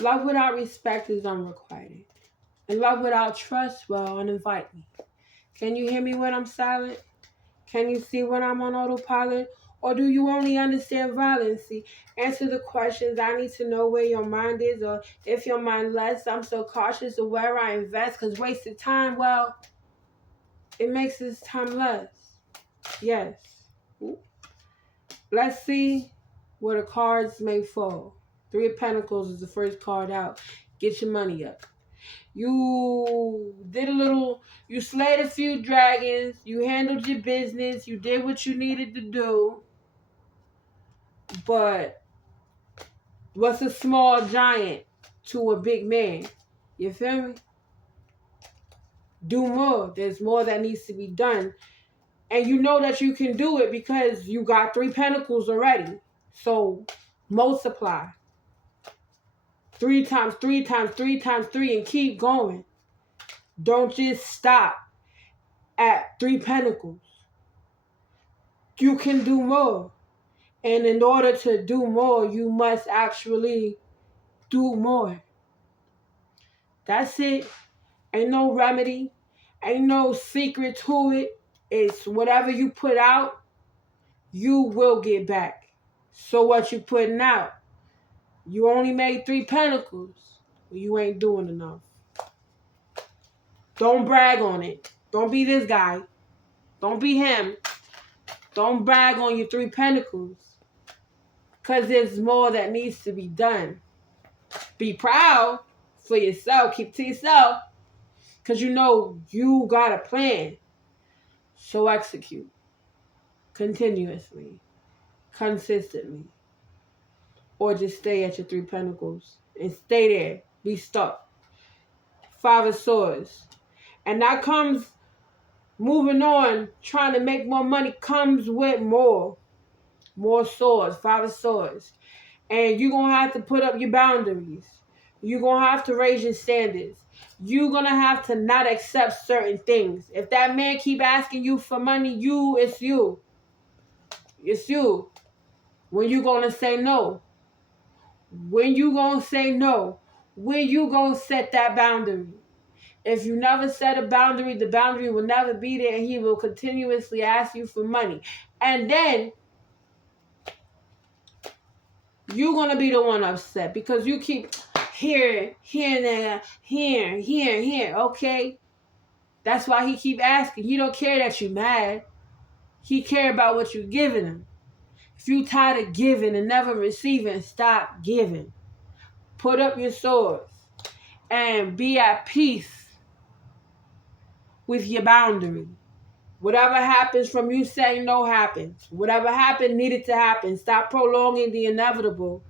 Love without respect is unrequited. And love without trust, well, uninvite me. Can you hear me when I'm silent? Can you see when I'm on autopilot? Or do you only understand violence? Answer the questions. I need to know where your mind is, or if your mind less. I'm so cautious of where I invest, because wasted time, well, it makes this time less. Yes. Let's see where the cards may fall. Three of Pentacles is the first card out. Get your money up. You you slayed a few dragons, you handled your business, you did what you needed to do, but what's a small giant to a big man? You feel me? Do more. There's more that needs to be done. And you know that you can do it because you got three pentacles already. So multiply. 3 times 3 times 3 times 3 and keep going. Don't just stop at 3 pentacles. You can do more. And in order to do more, you must actually do more. That's it. Ain't no remedy. Ain't no secret to it. It's whatever you put out, you will get back. So what you putting out? You only made 3 pentacles. Well, you ain't doing enough. Don't brag on it. Don't be this guy. Don't be him. Don't brag on your 3 pentacles. Because there's more that needs to be done. Be proud for yourself. Keep to yourself. Because you know you got a plan. So execute. Continuously. Consistently. Or just stay at your 3 pentacles. And stay there. Be stuck. 5 of Swords. And that comes, moving on, trying to make more money comes with more. More swords. 5 of Swords. And you're going to have to put up your boundaries. You're going to have to raise your standards. You're going to have to not accept certain things. If that man keep asking you for money, it's you. It's you. When you going to say no? When you going to say no? When you going to set that boundary? If you never set a boundary, the boundary will never be there, and he will continuously ask you for money. And then you're going to be the one upset because you keep here, there, here, okay? That's why he keep asking. He don't care that you're mad. He care about what you're giving him. If you tired of giving and never receiving, stop giving. Put up your swords and be at peace with your boundary. Whatever happens from you saying no happens. Whatever happened needed to happen. Stop prolonging the inevitable.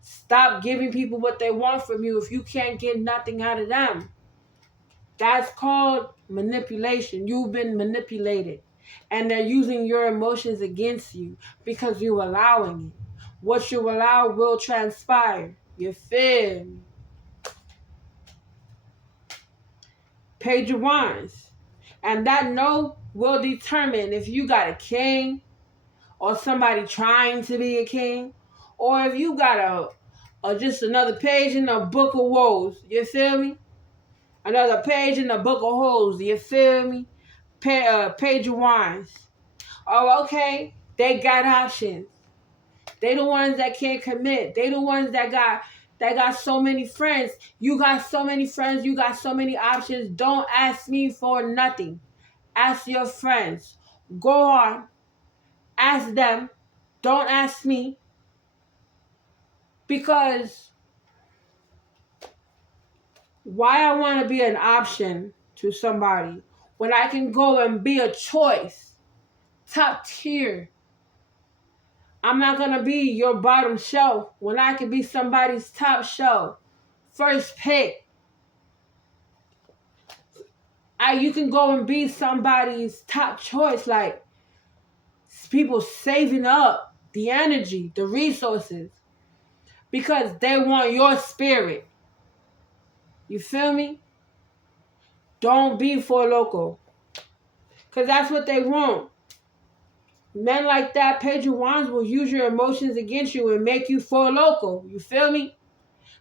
Stop giving people what they want from you if you can't get nothing out of them. That's called manipulation. You've been manipulated. And they're using your emotions against you because you're allowing it. What you allow will transpire. You feel me? Page of Wands. And that no will determine if you got a king or somebody trying to be a king, or if you got just another page in the book of woes. You feel me? Another page in the book of hoes. You feel me? Page of Wands. Oh, okay. They got options. They the ones that can't commit. They the ones that got so many friends. You got so many friends. You got so many options. Don't ask me for nothing. Ask your friends. Go on. Ask them. Don't ask me. Because why I want to be an option to somebody when I can go and be a choice. Top tier. I'm not going to be your bottom shelf when I can be somebody's top shelf. First pick. You can go and be somebody's top choice. Like, people saving up the energy, the resources, because they want your spirit. You feel me? Don't be for local. Because that's what they want. Men like that, Page of Wands, will use your emotions against you and make you for local. You feel me?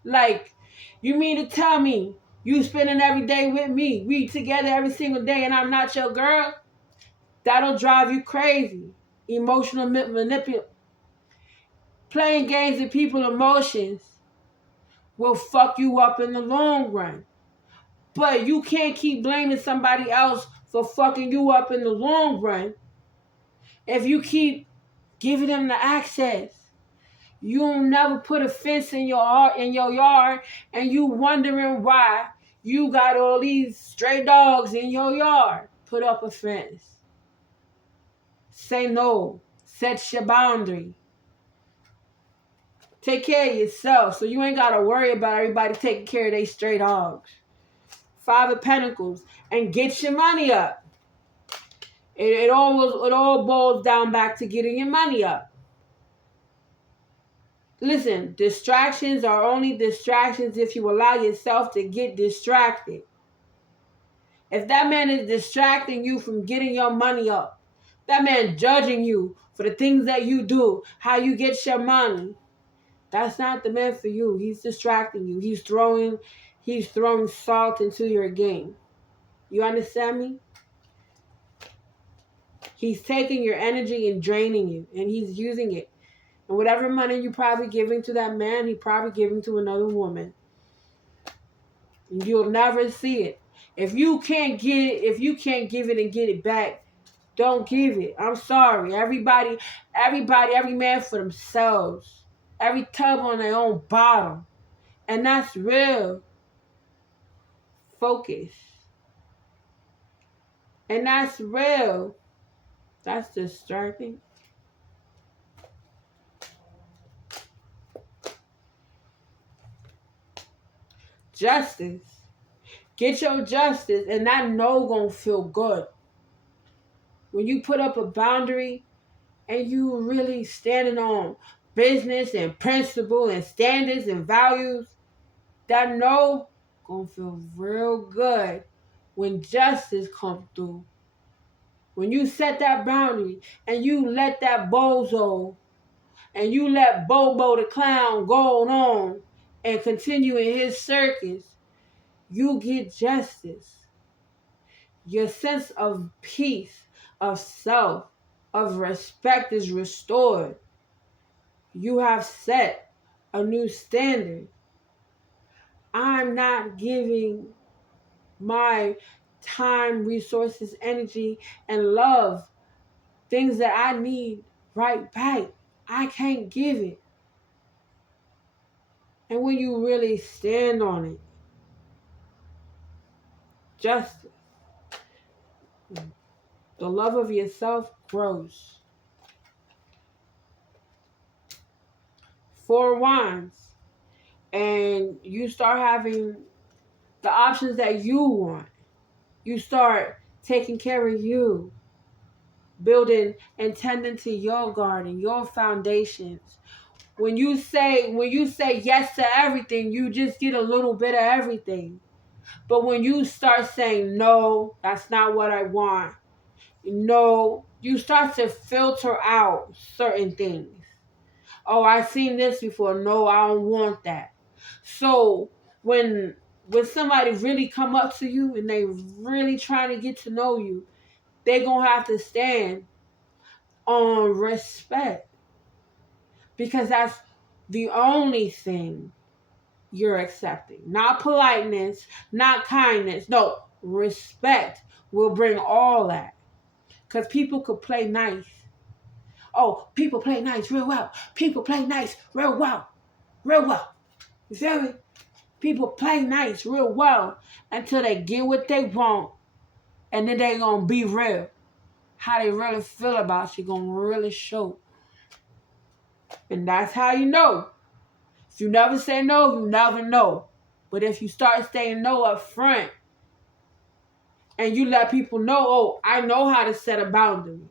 Like, you mean to tell me you spending every day with me, we together every single day, and I'm not your girl? That'll drive you crazy. Emotional manipulation. Playing games with people's emotions will fuck you up in the long run. But you can't keep blaming somebody else for fucking you up in the long run if you keep giving them the access. You'll never put a fence in your yard, and you wondering why you got all these stray dogs in your yard. Put up a fence. Say no. Set your boundary. Take care of yourself so you ain't got to worry about everybody taking care of their stray dogs. Five of Pentacles. And get your money up. It all boils down back to getting your money up. Listen, distractions are only distractions if you allow yourself to get distracted. If that man is distracting you from getting your money up, that man judging you for the things that you do, how you get your money, that's not the man for you. He's distracting you. He's throwing salt into your game. You understand me? He's taking your energy and draining you, and he's using it. And whatever money you probably giving to that man, he probably giving to another woman. You'll never see it. If you can't give it and get it back, don't give it. I'm sorry. Every man for themselves. Every tub on their own bottom. And that's real. Focus. And that's real. That's distracting. Justice. Get your justice, and that no gonna feel good. When you put up a boundary and you really standing on business and principle and standards and values, that no gonna feel real good when justice comes through. When you set that boundary and you let that bozo and you let Bobo the clown go on and continue in his circus, you get justice. Your sense of peace, of self, of respect is restored. You have set a new standard. I'm not giving my time, resources, energy, and love, things that I need, right back. I can't give it. And when you really stand on it, justice, the love of yourself grows. Four Wands. And you start having the options that you want. You start taking care of you, building and tending to your garden, your foundations. When you say yes to everything, you just get a little bit of everything. But when you start saying no, that's not what I want. No, you start to filter out certain things. Oh, I've seen this before. No, I don't want that. So when somebody really come up to you and they really trying to get to know you, they gonna have to stand on respect, because that's the only thing you're accepting. Not politeness, not kindness. No, respect will bring all that. Because people could play nice. Oh, people play nice real well. People play nice real well. Real well. You feel me? People play nice real well until they get what they want. And then they going to be real. How they really feel about you going to really show. And that's how you know. If you never say no, you never know. But if you start saying no up front, and you let people know, oh, I know how to set a boundary.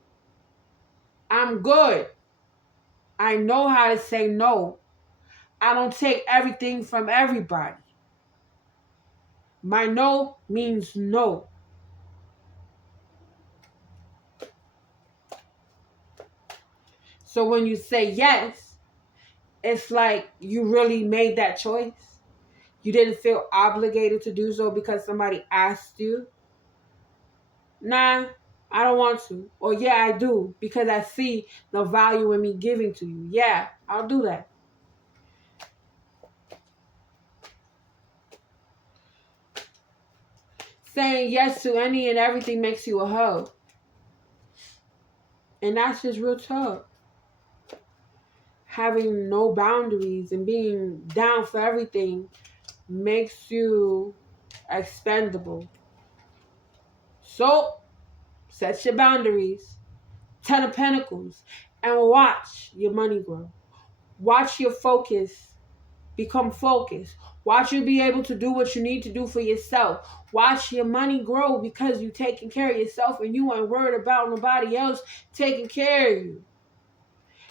I'm good. I know how to say no. I don't take everything from everybody. My no means no. So when you say yes, it's like you really made that choice. You didn't feel obligated to do so because somebody asked you. Nah, I don't want to. Or yeah, I do because I see the value in me giving to you. Yeah, I'll do that. Saying yes to any and everything makes you a hoe. And that's just real talk. Having no boundaries and being down for everything makes you expendable. So, set your boundaries. 10 of Pentacles. And watch your money grow. Watch your focus become focused. Watch you be able to do what you need to do for yourself. Watch your money grow because you taking care of yourself and you ain't worried about nobody else taking care of you.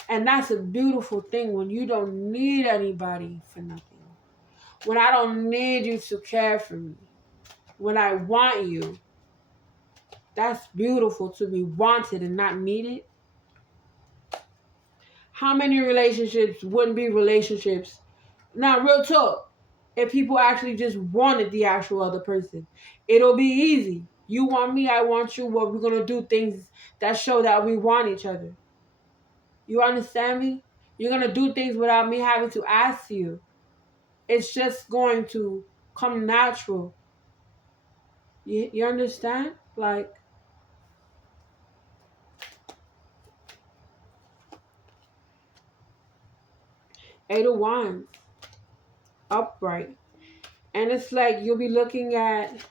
And that's a beautiful thing when you don't need anybody for nothing. When I don't need you to care for me. When I want you. That's beautiful, to be wanted and not needed. How many relationships wouldn't be relationships? Now, real talk. If people actually just wanted the actual other person, it'll be easy. You want me, I want you. Well, we're going to do things that show that we want each other. You understand me? You're going to do things without me having to ask you. It's just going to come natural. You understand? Like, 8 of Wands, upright. And it's like you'll be looking at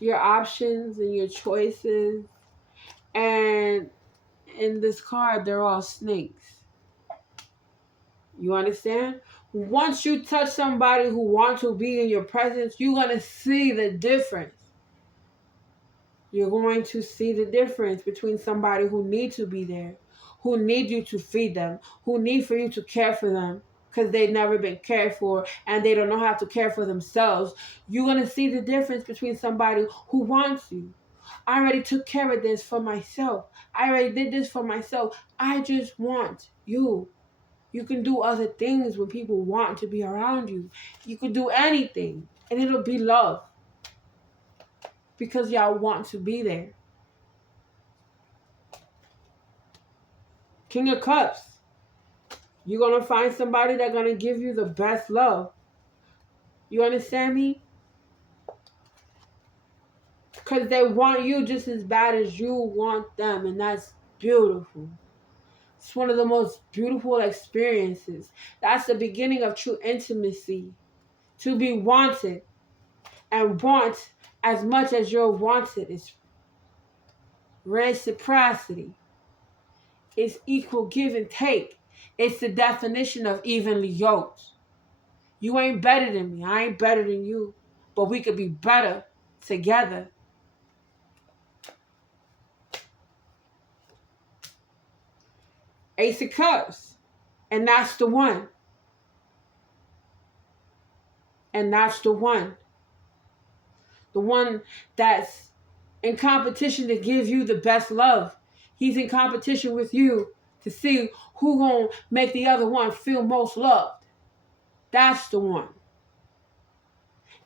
your options and your choices. And in this card, they're all snakes. You understand? Once you touch somebody who wants to be in your presence, you're going to see the difference. You're going to see the difference between somebody who needs to be there, who need you to feed them, who need for you to care for them because they've never been cared for and they don't know how to care for themselves. You're going to see the difference between somebody who wants you. I already took care of this for myself. I already did this for myself. I just want you. You can do other things when people want to be around you. You can do anything and it'll be love because y'all want to be there. King of Cups. You're going to find somebody that's going to give you the best love. You understand me? Because they want you just as bad as you want them. And that's beautiful. It's one of the most beautiful experiences. That's the beginning of true intimacy. To be wanted and want as much as you're wanted is reciprocity. It's equal give and take. It's the definition of evenly yoked. You ain't better than me. I ain't better than you. But we could be better together. Ace of Cups. And that's the one. And that's the one. The one that's in competition to give you the best love. He's in competition with you to see who gonna make the other one feel most loved. That's the one.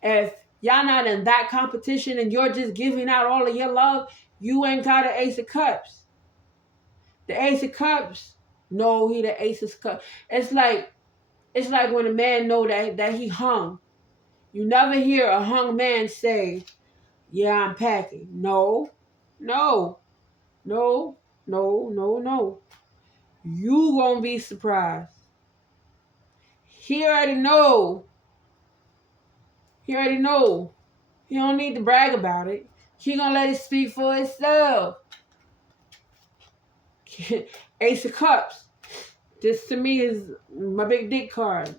If y'all not in that competition and you're just giving out all of your love, you ain't got an Ace of Cups. The Ace of Cups, no, he the Ace of Cups. It's like when a man know that he hung. You never hear a hung man say, "Yeah, I'm packing." No, no, no, no, no, no. You gonna be surprised. He already know. He already know. He don't need to brag about it. He gonna let it speak for itself. Ace of Cups. This to me is my big dick card.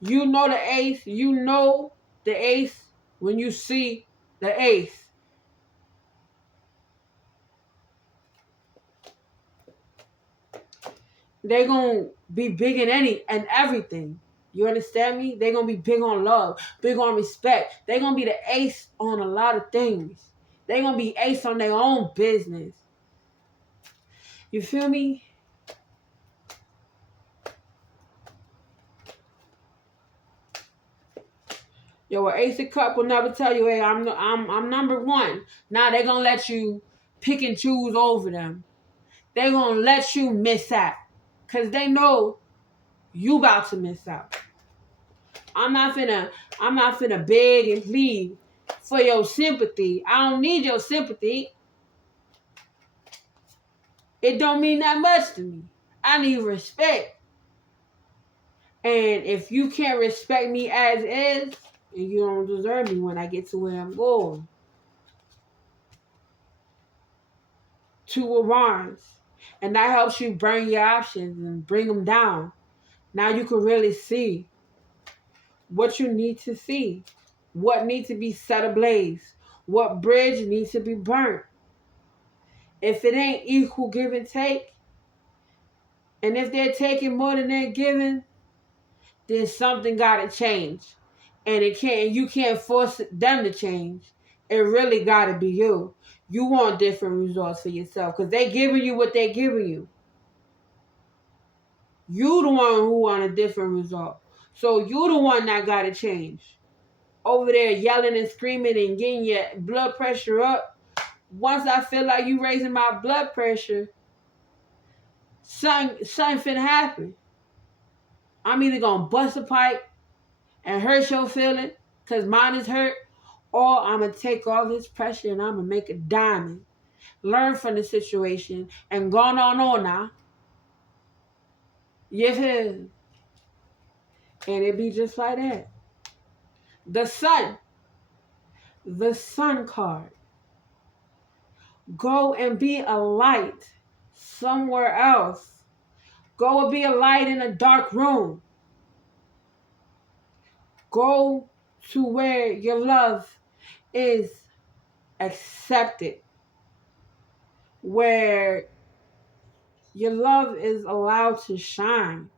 You know the ace. You know the ace when you see the ace. They're gonna be big in everything. You understand me? They're gonna be big on love, big on respect. They're gonna be the ace on a lot of things. They're gonna be ace on their own business. You feel me? Yo, an Ace of Cup will never tell you, hey, I'm number one. Now they're gonna let you pick and choose over them. They're gonna let you miss out. Cause they know you about to miss out. I'm not finna beg and plead for your sympathy. I don't need your sympathy. It don't mean that much to me. I need respect. And if you can't respect me as is, then you don't deserve me when I get to where I'm going. Two of Wands. And that helps you burn your options and bring them down. Now you can really see what you need to see. What needs to be set ablaze. What bridge needs to be burnt. If it ain't equal give and take, and if they're taking more than they're giving, then something gotta change. And you can't force them to change. It really gotta be you. You want different results for yourself. Because they giving you what they giving you. You the one who want a different result. So you the one that gotta change. Over there yelling and screaming and getting your blood pressure up. Once I feel like you raising my blood pressure, something finna happen. I'm either gonna bust a pipe and hurt your feeling, cause mine is hurt, or I'm gonna take all this pressure and I'm gonna make a diamond. Learn from the situation and go on now. Yeah. And it be just like that. The sun. The sun card. Go and be a light somewhere else. Go and be a light in a dark room. Go to where your love is accepted. Where your love is allowed to shine.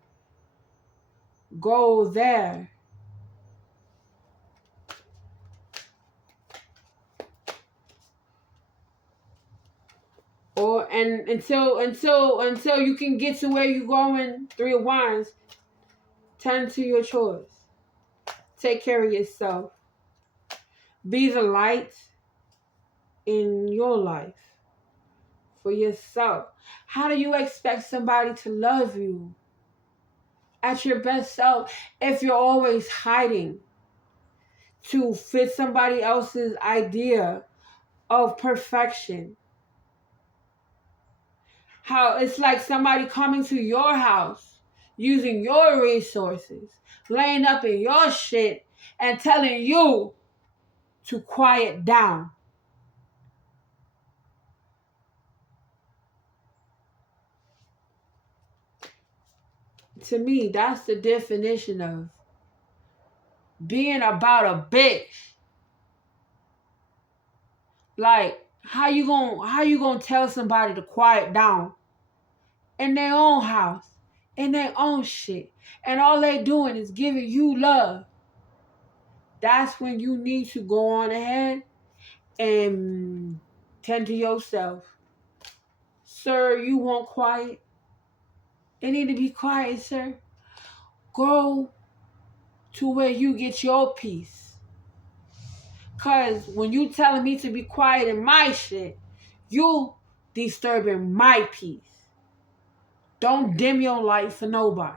Go there. Or and until you can get to where you're going, Three of Wands, tend to your chores. Take care of yourself. Be the light in your life for yourself. How do you expect somebody to love you at your best self if you're always hiding to fit somebody else's idea of perfection? How it's like somebody coming to your house, using your resources, laying up in your shit, and telling you to quiet down. To me, that's the definition of being about a bitch. Like, how you gonna tell somebody to quiet down in their own house, in their own shit, and all they doing is giving you love? That's when you need to go on ahead and tend to yourself. Sir, you want quiet? It need to be quiet, sir. Go to where you get your peace. Cause when you telling me to be quiet in my shit, you disturbing my peace. Don't dim your light for nobody.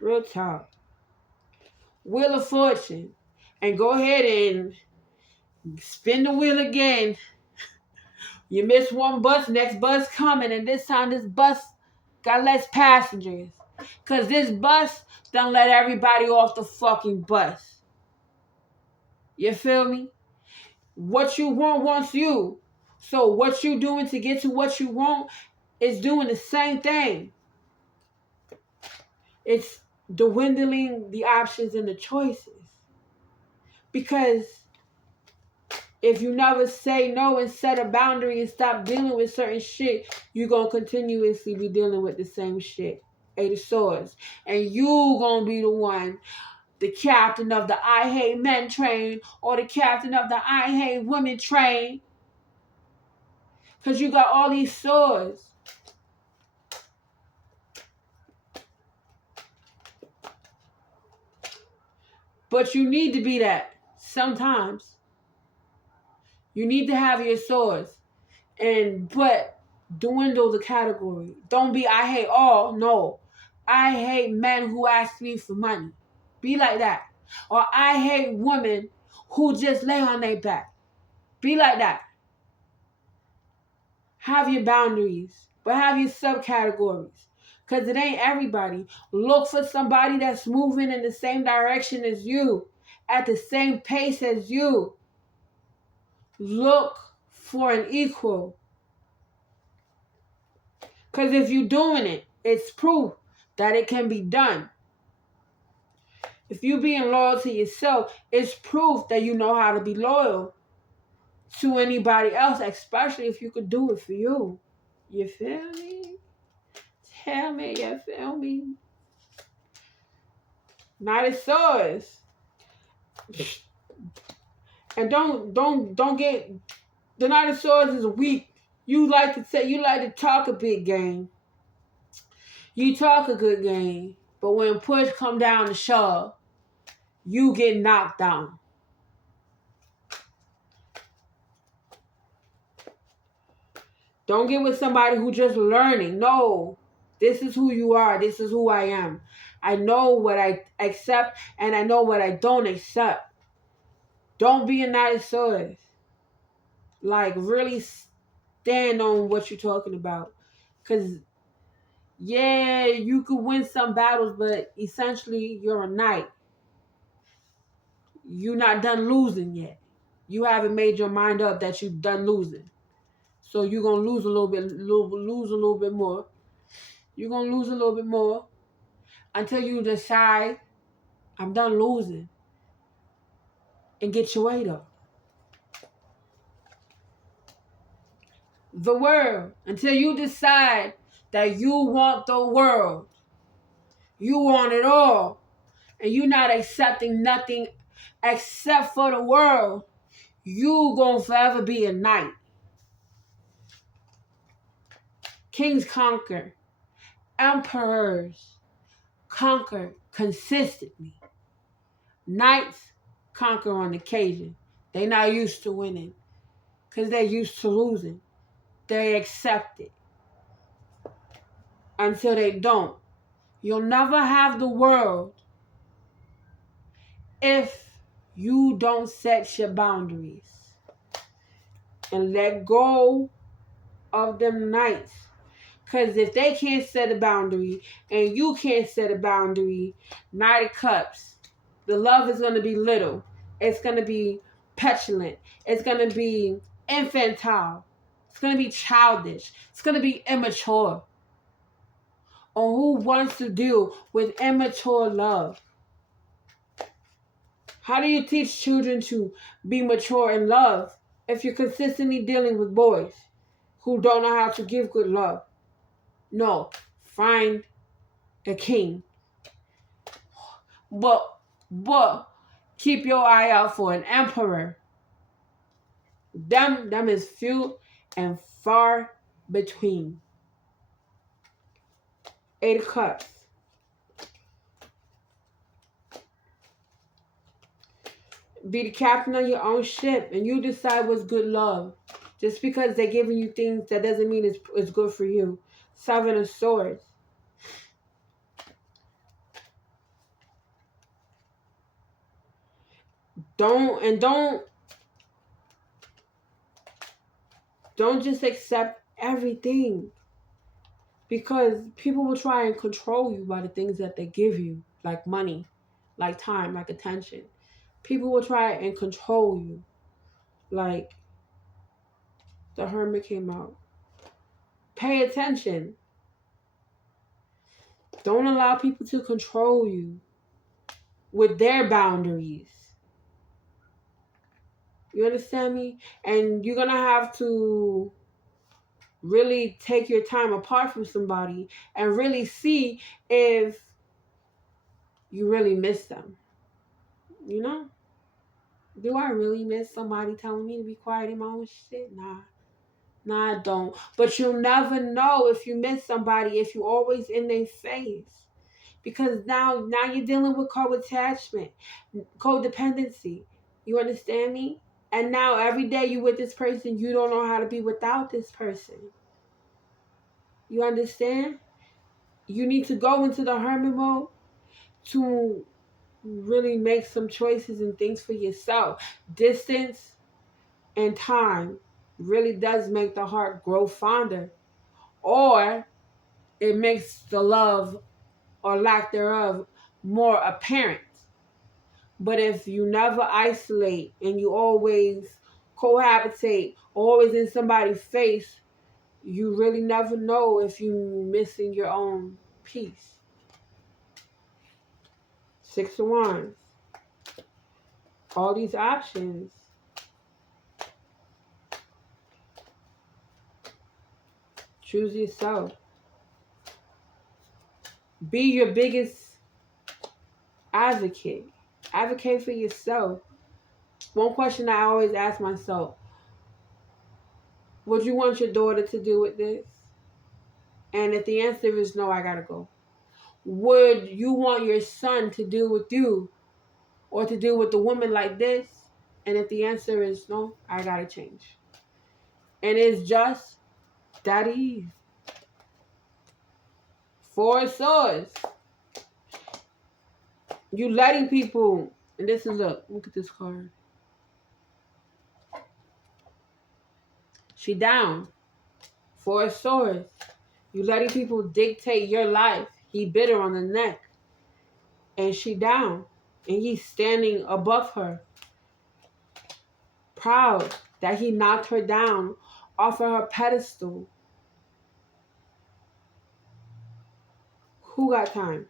Real talk. Wheel of Fortune. And go ahead and spin the wheel again. You miss one bus, next bus coming, and this time this bus got less passengers. Cause this bus don't let everybody off the fucking bus. You feel me? What you want wants you. So what you doing to get to what you want is doing the same thing. It's dwindling the options and the choices. Because if you never say no and set a boundary and stop dealing with certain shit, you're going to continuously be dealing with the same shit. Eight of Swords. And you going to be the one, the captain of the I hate men train or the captain of the I hate women train. Because you got all these swords. But you need to be that sometimes. You need to have your swords. But dwindle the category. Don't be I hate all. No. I hate men who ask me for money. Be like that. Or I hate women who just lay on their back. Be like that. Have your boundaries, but have your subcategories. Because it ain't everybody. Look for somebody that's moving in the same direction as you, at the same pace as you. Look for an equal. Because if you're doing it, it's proof that it can be done. If you being loyal to yourself, it's proof that you know how to be loyal to anybody else, especially if you could do it for you. You feel me? Tell me you feel me. Knight of Swords. And don't get the Knight of Swords is weak. You like to talk a big game. You talk a good game, but when push come down to shove, you get knocked down. Don't get with somebody who just learning. No, this is who you are. This is who I am. I know what I accept and I know what I don't accept. Don't be a Knight of Swords. Like, really stand on what you're talking about. Because, yeah, you could win some battles, but essentially you're a knight. You're not done losing yet. You haven't made your mind up that you're done losing. So you're going to lose a little bit more. You're going to lose a little bit more until you decide, I'm done losing. And get your weight up. The world. Until you decide that you want the world. You want it all. And you're not accepting nothing except for the world. You gonna forever be a knight. Kings conquer. Emperors conquer consistently. Knights conquer on occasion. They not used to winning because they're used to losing. They accept it until they don't. You'll never have the world if you don't set your boundaries and let go of them knights. Because if they can't set a boundary and you can't set a boundary, Knight of Cups, the love is going to be little. It's going to be petulant. It's going to be infantile. It's going to be childish. It's going to be immature. Or who wants to deal with immature love? How do you teach children to be mature in love if you're consistently dealing with boys who don't know how to give good love? No, find a king. But keep your eye out for an emperor. Them is few and far between. 8 of Cups. Be the captain of your own ship and you decide what's good love. Just because they're giving you things, that doesn't mean it's good for you. 7 of Swords. Don't just accept everything. Because people will try and control you by the things that they give you. Like money, like time, like attention. People will try and control you. Like the Hermit came out. Pay attention. Don't allow people to control you with their boundaries. You understand me? And you're going to have to really take your time apart from somebody and really see if you really miss them. You know? Do I really miss somebody telling me to be quiet in my own shit? Nah, I don't. But you'll never know if you miss somebody if you're always in their face. Because now you're dealing with co-attachment, codependency. You understand me? And now every day you with this person, you don't know how to be without this person. You understand? You need to go into the hermit mode to really make some choices and things for yourself. Distance and time really does make the heart grow fonder, or it makes the love or lack thereof more apparent. But if you never isolate and you always cohabitate, always in somebody's face, you really never know if you're missing your own peace. 6 of Wands. All these options. Choose yourself. Be your biggest advocate. Advocate for yourself. One question I always ask myself, would you want your daughter to do with this? And if the answer is no, I gotta go. Would you want your son to deal with you or to deal with a woman like this? And if the answer is no, I gotta change. And it's just that easy. 4 of Swords. You letting people, and this is look at this card. She down. 4 of Swords. You letting people dictate your life. He bit her on the neck. And she down. And he's standing above her. Proud that he knocked her down off of her pedestal. Who got time?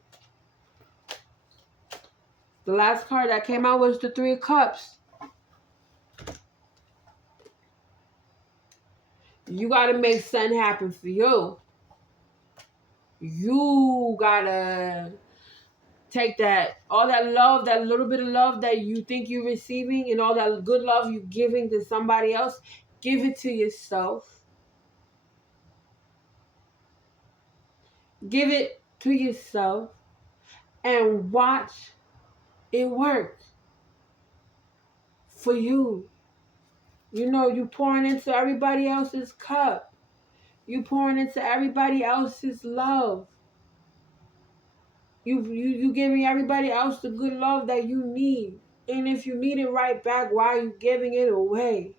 The last card that came out was the 3 of Cups. You gotta make something happen for you. You gotta take that, all that love, that little bit of love that you think you're receiving, and all that good love you're giving to somebody else, give it to yourself. Give it to yourself and watch it work for you. You know, you pouring into everybody else's cup. You pouring into everybody else's love. You giving everybody else the good love that you need. And if you need it right back, why are you giving it away?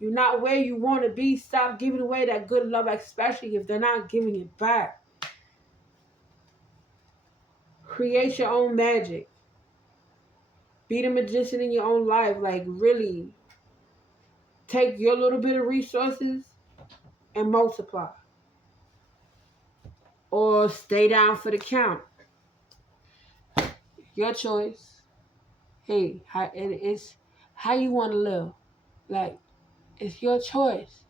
You're not where you want to be. Stop giving away that good love, especially if they're not giving it back. Create your own magic. Be the magician in your own life. Like, really take your little bit of resources and multiply. Or stay down for the count. Your choice. Hey, it's how you want to live. Like, it's your choice.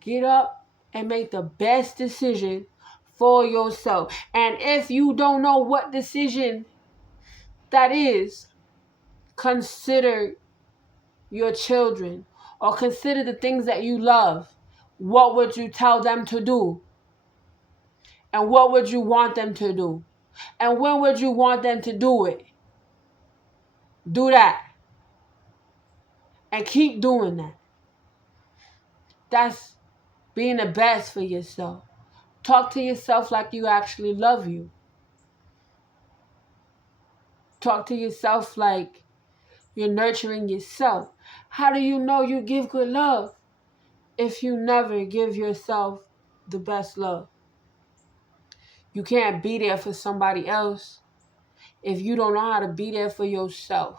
Get up and make the best decision for yourself. And if you don't know what decision that is, consider your children or consider the things that you love. What would you tell them to do? And what would you want them to do? And when would you want them to do it? Do that. And keep doing that. That's being the best for yourself. Talk to yourself like you actually love you. Talk to yourself like you're nurturing yourself. How do you know you give good love if you never give yourself the best love? You can't be there for somebody else if you don't know how to be there for yourself.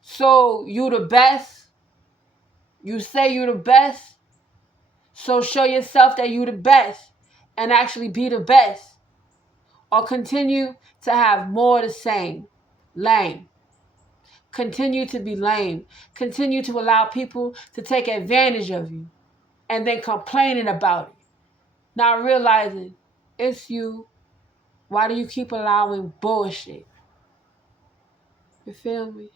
So you the best. You say you the best. So show yourself that you the best and actually be the best. Or continue to have more of the same. Lame. Continue to be lame. Continue to allow people to take advantage of you. And then complaining about it. Not realizing it's you. Why do you keep allowing bullshit? You feel me?